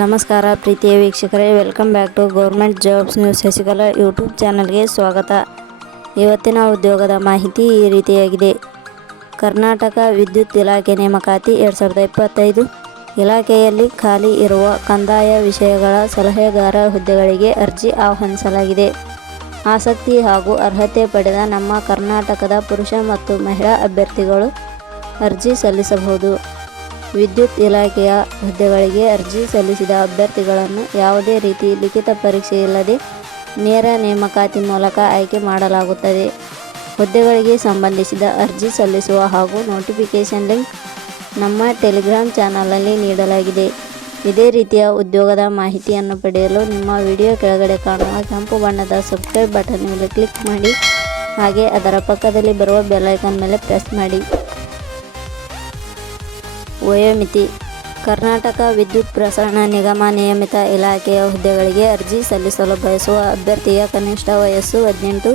ನಮಸ್ಕಾರ ಪ್ರೀತಿಯ ವೀಕ್ಷಕರೇ, welcome back to government jobs news Shashikala YouTube ಚಾನಲ್ಗೆ ಸ್ವಾಗತ. ಇವತ್ತಿನ ಉದ್ಯೋಗದ ಮಾಹಿತಿ ಈ ರೀತಿಯಾಗಿದೆ. ಕರ್ನಾಟಕ ವಿದ್ಯುತ್ ಇಲಾಖೆ ನೇಮಕಾತಿ 2025 ಇಲಾಖೆಯಲ್ಲಿ ಖಾಲಿ ಇರುವ ಕಂದಾಯ ವಿಷಯಗಳ ಸಲಹೆಗಾರ ಹುದ್ದೆಗಳಿಗೆ ಅರ್ಜಿ ಆಹ್ವಾನಿಸಲಾಗಿದೆ. ಆಸಕ್ತಿ ಹಾಗೂ ಅರ್ಹತೆ ಪಡೆದ ನಮ್ಮ ಕರ್ನಾಟಕದ ಪುರುಷ ಮತ್ತು ಮಹಿಳಾ ಅಭ್ಯರ್ಥಿಗಳು ಅರ್ಜಿ ಸಲ್ಲಿಸಬಹುದು. ವಿದ್ಯುತ್ ಇಲಾಖೆಯ ಹುದ್ದೆಗಳಿಗೆ ಅರ್ಜಿ ಸಲ್ಲಿಸಿದ ಅಭ್ಯರ್ಥಿಗಳನ್ನು ಯಾವುದೇ ರೀತಿ ಲಿಖಿತ ಪರೀಕ್ಷೆ ಇಲ್ಲದೆ ನೇರ ನೇಮಕಾತಿ ಮೂಲಕ ಆಯ್ಕೆ ಮಾಡಲಾಗುತ್ತದೆ. ಹುದ್ದೆಗಳಿಗೆ ಸಂಬಂಧಿಸಿದ ಅರ್ಜಿ ಸಲ್ಲಿಸುವ ಹಾಗೂ ನೋಟಿಫಿಕೇಷನ್ ಲಿಂಕ್ ನಮ್ಮ ಟೆಲಿಗ್ರಾಮ್ ಚಾನಲ್ನಲ್ಲಿ ನೀಡಲಾಗಿದೆ. ಇದೇ ರೀತಿಯ ಉದ್ಯೋಗದ ಮಾಹಿತಿಯನ್ನು ಪಡೆಯಲು ನಿಮ್ಮ ವಿಡಿಯೋ ಕೆಳಗಡೆ ಕಾಣುವ ಕೆಂಪು ಬಣ್ಣದ ಸಬ್ಸ್ಕ್ರೈಬ್ ಬಟನ್ ಮೇಲೆ ಕ್ಲಿಕ್ ಮಾಡಿ, ಹಾಗೆ ಅದರ ಪಕ್ಕದಲ್ಲಿ ಬರುವ ಬೆಲ್ ಐಕಾನ್ ಮೇಲೆ ಪ್ರೆಸ್ ಮಾಡಿ. ವಯೋಮಿತಿ: ಕರ್ನಾಟಕ ವಿದ್ಯುತ್ ಪ್ರಸರಣ ನಿಗಮ ನಿಯಮಿತ ಇಲಾಖೆಯ ಹುದ್ದೆಗಳಿಗೆ ಅರ್ಜಿ ಸಲ್ಲಿಸಲು ಬಯಸುವ ಅಭ್ಯರ್ಥಿಯ ಕನಿಷ್ಠ ವಯಸ್ಸು 18,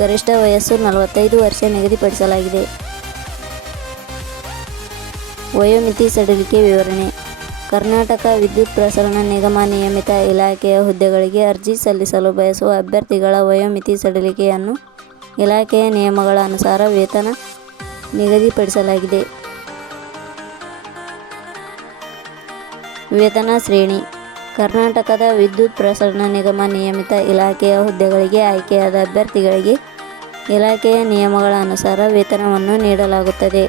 ಗರಿಷ್ಠ ವಯಸ್ಸು 45 ವರ್ಷ ನಿಗದಿಪಡಿಸಲಾಗಿದೆ. ವಯೋಮಿತಿ ಸಡಿಲಿಕೆ ವಿವರಣೆ: ಕರ್ನಾಟಕ ವಿದ್ಯುತ್ ಪ್ರಸರಣ ನಿಗಮ ನಿಯಮಿತ ಇಲಾಖೆಯ ಹುದ್ದೆಗಳಿಗೆ ಅರ್ಜಿ ಸಲ್ಲಿಸಲು ಬಯಸುವ ಅಭ್ಯರ್ಥಿಗಳ ವಯೋಮಿತಿ ಸಡಿಲಿಕೆಯನ್ನು ಇಲಾಖೆಯ ನಿಯಮಗಳ ಅನುಸಾರ ವೇತನ ನಿಗದಿಪಡಿಸಲಾಗಿದೆ. ವೇತನ ಶ್ರೇಣಿ: ಕರ್ನಾಟಕದ ವಿದ್ಯುತ್ ಪ್ರಸರಣ ನಿಗಮ ನಿಯಮಿತ ಇಲಾಖೆಯ ಹುದ್ದೆಗಳಿಗೆ ಆಯ್ಕೆಯಾದ ಅಭ್ಯರ್ಥಿಗಳಿಗೆ ಇಲಾಖೆಯ ನಿಯಮಗಳ ಅನುಸಾರ ವೇತನವನ್ನು ನೀಡಲಾಗುತ್ತದೆ.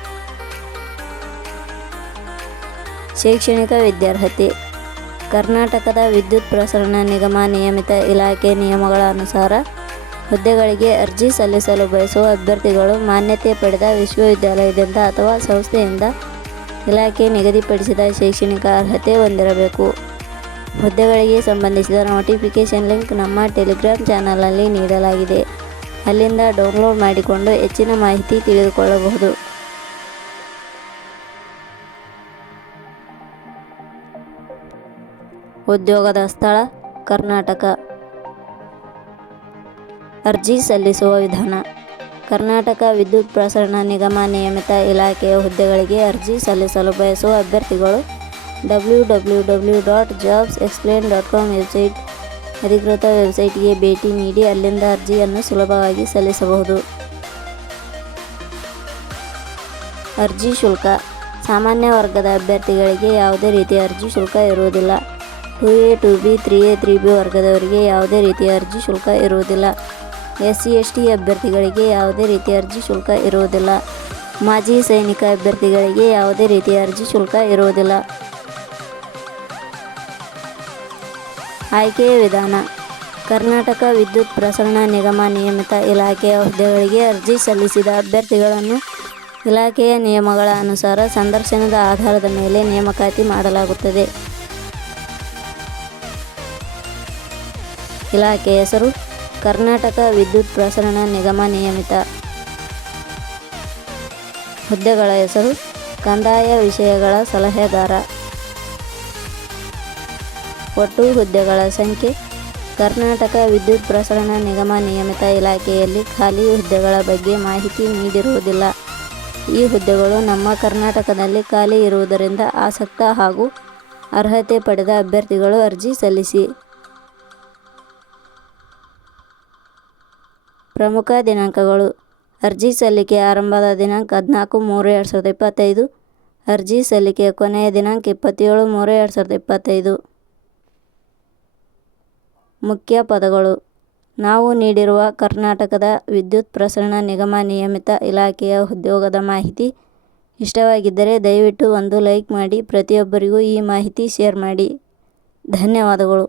ಶೈಕ್ಷಣಿಕ ವಿದ್ಯಾರ್ಹತೆ: ಕರ್ನಾಟಕದ ವಿದ್ಯುತ್ ಪ್ರಸರಣ ನಿಗಮ ನಿಯಮಿತ ಇಲಾಖೆ ನಿಯಮಗಳ ಅನುಸಾರ ಹುದ್ದೆಗಳಿಗೆ ಅರ್ಜಿ ಸಲ್ಲಿಸಲು ಬಯಸುವ ಅಭ್ಯರ್ಥಿಗಳು ಮಾನ್ಯತೆ ಪಡೆದ ವಿಶ್ವವಿದ್ಯಾಲಯದಿಂದ ಅಥವಾ ಸಂಸ್ಥೆಯಿಂದ ಇಲಾಖೆ ನಿಗದಿಪಡಿಸಿದ ಶೈಕ್ಷಣಿಕ ಅರ್ಹತೆ ಹೊಂದಿರಬೇಕು. ಹುದ್ದೆಗಳಿಗೆ ಸಂಬಂಧಿಸಿದ ನೋಟಿಫಿಕೇಷನ್ ಲಿಂಕ್ ನಮ್ಮ ಟೆಲಿಗ್ರಾಮ್ ಚಾನಲ್ನಲ್ಲಿ ನೀಡಲಾಗಿದೆ. ಅಲ್ಲಿಂದ ಡೌನ್ಲೋಡ್ ಮಾಡಿಕೊಂಡು ಹೆಚ್ಚಿನ ಮಾಹಿತಿ ತಿಳಿದುಕೊಳ್ಳಬಹುದು. ಉದ್ಯೋಗದ ಸ್ಥಳ: ಕರ್ನಾಟಕ. ಅರ್ಜಿ ಸಲ್ಲಿಸುವ ವಿಧಾನ: ಕರ್ನಾಟಕ ವಿದ್ಯುತ್ ಪ್ರಸರಣ ನಿಗಮ ನಿಯಮಿತ ಇಲಾಖೆಯ ಹುದ್ದೆಗಳಿಗೆ ಅರ್ಜಿ ಸಲ್ಲಿಸಲು ಬಯಸುವ ಅಭ್ಯರ್ಥಿಗಳು www.jobsexplain.com ವೆಬ್ಸೈಟ್ ಅಧಿಕೃತ ವೆಬ್ಸೈಟ್ಗೆ ಭೇಟಿ ನೀಡಿ ಅಲ್ಲಿಂದ ಅರ್ಜಿಯನ್ನು ಸುಲಭವಾಗಿ ಸಲ್ಲಿಸಬಹುದು. ಅರ್ಜಿ ಶುಲ್ಕ: ಸಾಮಾನ್ಯ ವರ್ಗದ ಅಭ್ಯರ್ಥಿಗಳಿಗೆ ಯಾವುದೇ ರೀತಿಯ ಅರ್ಜಿ ಶುಲ್ಕ ಇರುವುದಿಲ್ಲ. 2A, 2B, 3A, 3B ವರ್ಗದವರಿಗೆ ಯಾವುದೇ ರೀತಿಯ ಅರ್ಜಿ ಶುಲ್ಕ ಇರುವುದಿಲ್ಲ. SC/ST ಅಭ್ಯರ್ಥಿಗಳಿಗೆ ಯಾವುದೇ ರೀತಿಯ ಅರ್ಜಿ ಶುಲ್ಕ ಇರುವುದಿಲ್ಲ. ಮಾಜಿ ಸೈನಿಕ ಅಭ್ಯರ್ಥಿಗಳಿಗೆ ಯಾವುದೇ ರೀತಿಯ ಅರ್ಜಿ ಶುಲ್ಕ ಇರುವುದಿಲ್ಲ. ಆಯ್ಕೆಯ ವಿಧಾನ: ಕರ್ನಾಟಕ ವಿದ್ಯುತ್ ಪ್ರಸರಣ ನಿಗಮ ನಿಯಮಿತ ಇಲಾಖೆಯ ಹುದ್ದೆಗಳಿಗೆ ಅರ್ಜಿ ಸಲ್ಲಿಸಿದ ಅಭ್ಯರ್ಥಿಗಳನ್ನು ಇಲಾಖೆಯ ನಿಯಮಗಳ ಅನುಸಾರ ಸಂದರ್ಶನದ ಆಧಾರದ ಮೇಲೆ ನೇಮಕಾತಿ ಮಾಡಲಾಗುತ್ತದೆ. ಇಲಾಖೆ ಹೆಸರು: ಕರ್ನಾಟಕ ವಿದ್ಯುತ್ ಪ್ರಸರಣ ನಿಗಮ ನಿಯಮಿತ. ಹುದ್ದೆಗಳ ಹೆಸರು: ಕಂದಾಯ ವಿಷಯಗಳ ಸಲಹೆಗಾರ. ಒಟ್ಟು ಹುದ್ದೆಗಳ ಸಂಖ್ಯೆ: ಕರ್ನಾಟಕ ವಿದ್ಯುತ್ ಪ್ರಸರಣ ನಿಗಮ ನಿಯಮಿತ ಇಲಾಖೆಯಲ್ಲಿ ಖಾಲಿ ಹುದ್ದೆಗಳ ಬಗ್ಗೆ ಮಾಹಿತಿ ನೀಡಿರುವುದಿಲ್ಲ. ಈ ಹುದ್ದೆಗಳು ನಮ್ಮ ಕರ್ನಾಟಕದಲ್ಲಿ ಖಾಲಿ ಇರುವುದರಿಂದ ಆಸಕ್ತ ಹಾಗೂ ಅರ್ಹತೆ ಪಡೆದ ಅಭ್ಯರ್ಥಿಗಳು ಅರ್ಜಿ ಸಲ್ಲಿಸಿ. ಪ್ರಮುಖ ದಿನಾಂಕಗಳು: ಅರ್ಜಿ ಸಲ್ಲಿಕೆ ಆರಂಭದ ದಿನಾಂಕ 14/3/2025. ಅರ್ಜಿ ಸಲ್ಲಿಕೆಯ ಕೊನೆಯ ದಿನಾಂಕ 27/3/2025. ಮುಖ್ಯ ಪದಗಳು: ನಾವು ನೀಡಿರುವ ಕರ್ನಾಟಕದ ವಿದ್ಯುತ್ ಪ್ರಸರಣ ನಿಗಮ ನಿಯಮಿತ ಇಲಾಖೆಯ ಉದ್ಯೋಗದ ಮಾಹಿತಿ ಇಷ್ಟವಾಗಿದ್ದರೆ ದಯವಿಟ್ಟು ಒಂದು ಲೈಕ್ ಮಾಡಿ. ಪ್ರತಿಯೊಬ್ಬರಿಗೂ ಈ ಮಾಹಿತಿ ಶೇರ್ ಮಾಡಿ. ಧನ್ಯವಾದಗಳು.